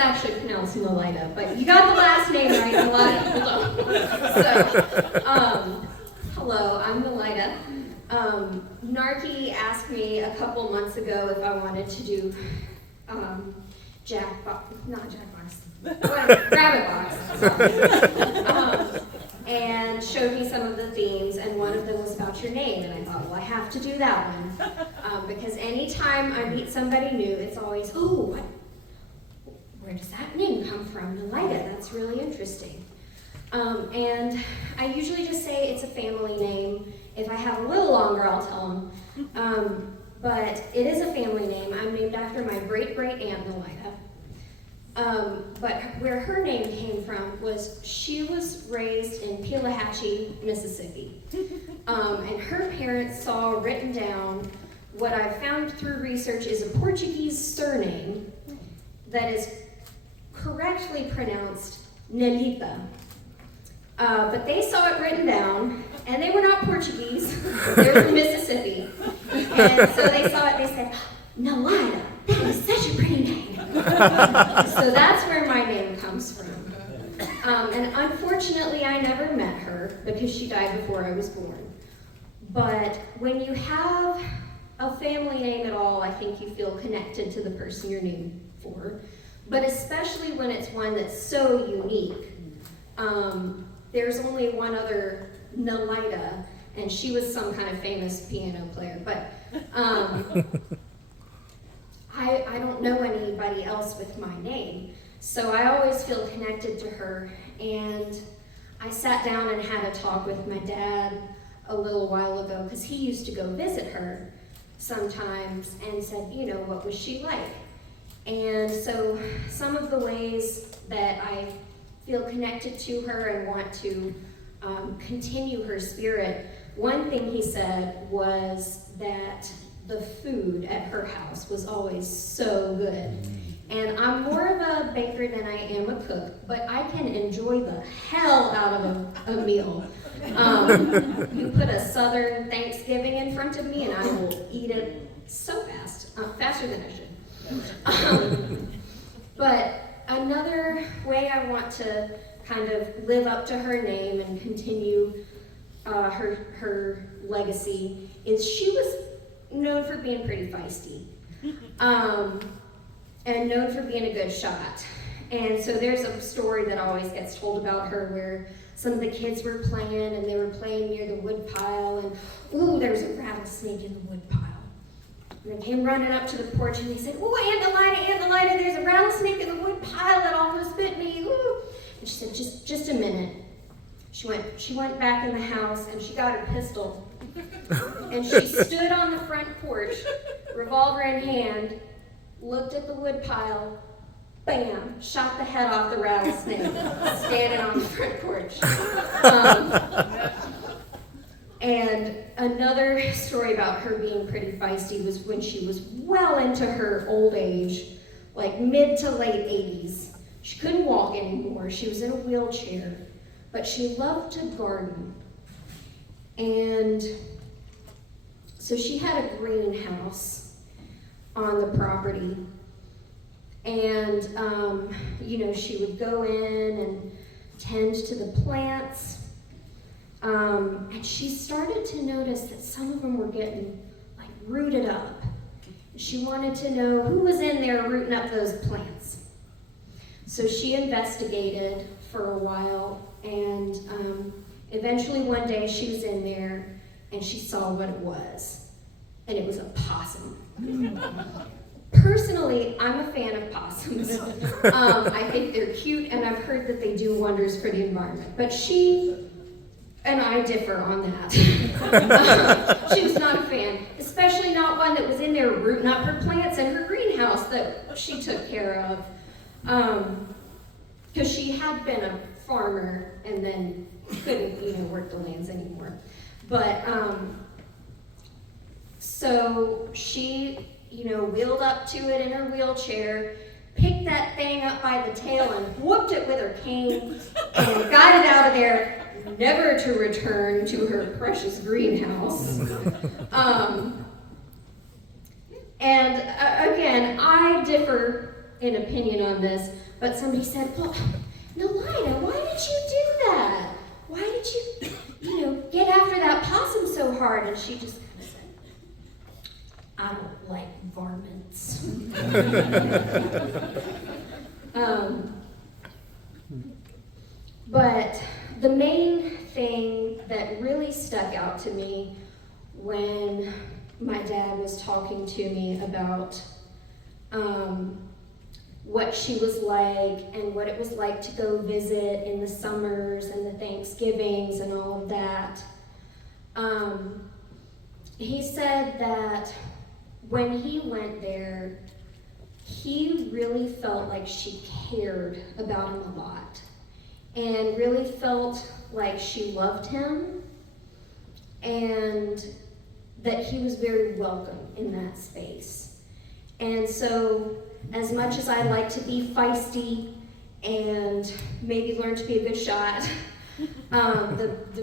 actually pronounced Nelita, but you got the last name right, a lot of people don't. So, hello, I'm Nelita. Narky asked me a couple months ago if I wanted to do rabbit box. And showed me some of the themes, and one of them was about your name, and I thought, well, I have to do that one. Because anytime I meet somebody new, it's always, oh, where does that name come from? Nelita, that's really interesting. And I usually just say it's a family name. If I have a little longer, I'll tell them. But it is a family name. I'm named after my great-great-aunt Nelita. But where her name came from was she was raised in Pelahatchie, Mississippi. And her parents saw written down what I found through research is a Portuguese surname that is correctly pronounced Nelita. But they saw it written down, and they were not Portuguese, they were from Mississippi. And so they saw it, they said, Nelita, that is such a pretty name. So that's where my name comes from. And unfortunately, I never met her because she died before I was born. But when you have a family name at all, I think you feel connected to the person you're named for. But especially when it's one that's so unique. There's only one other Nelita, and she was some kind of famous piano player. But I don't know anybody else with my name, so I always feel connected to her. And I sat down and had a talk with my dad a little while ago, because he used to go visit her sometimes, and said, you know, what was she like? And so some of the ways that I feel connected to her and want to continue her spirit, one thing he said was that the food at her house was always so good. And I'm more of a baker than I am a cook, but I can enjoy the hell out of a meal. You put a Southern Thanksgiving in front of me and I will eat it so fast, faster than I should. But another way I want to kind of live up to her name and continue her legacy is she was known for being pretty feisty, and known for being a good shot. And so there's a story that always gets told about her where some of the kids were playing, and they were playing near the wood pile, and ooh, there was a rattlesnake in the wood pile. And they came running up to the porch, and they said, ooh, Aunt Nelita, there's a rattlesnake in the wood pile that almost bit me, ooh. And she said, just a minute. She went back in the house, and she got her pistol. And she stood on the front porch, revolver in hand, looked at the wood pile, bam, shot the head off the rattlesnake, standing on the front porch. And another story about her being pretty feisty was when she was well into her old age, like mid to late 80s. She couldn't walk anymore. She was in a wheelchair, but she loved to garden. And so she had a greenhouse on the property. And, she would go in and tend to the plants. And she started to notice that some of them were getting rooted up. She wanted to know who was in there rooting up those plants. So she investigated for a while, and eventually one day she was in there and she saw what it was. And it was a possum. Personally, I'm a fan of possums. I think they're cute, and I've heard that they do wonders for the environment. But she and I differ on that. She was not a fan, especially not one that was in there rooting up her plants in her greenhouse that she took care of. Because she had been a farmer and then couldn't, work the lands anymore. But, so she, wheeled up to it in her wheelchair, picked that thing up by the tail and whooped it with her cane and got it out of there, never to return to her precious greenhouse. And again, I differ an opinion on this, but somebody said, well, Nelita, why did you do that? Why did you, get after that possum so hard? And she just kind of said, I don't like varmints. But the main thing that really stuck out to me when my dad was talking to me about what she was like and what it was like to go visit in the summers and the Thanksgivings and all of that, he said that when he went there, he really felt like she cared about him a lot and really felt like she loved him and that he was very welcome in that space. And so, as much as I like to be feisty and maybe learn to be a good shot,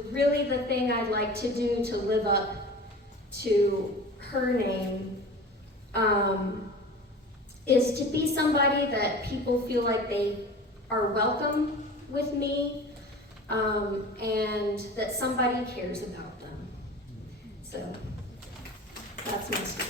really the thing I'd like to do to live up to her name is to be somebody that people feel like they are welcome with me, and that somebody cares about them. So that's my story.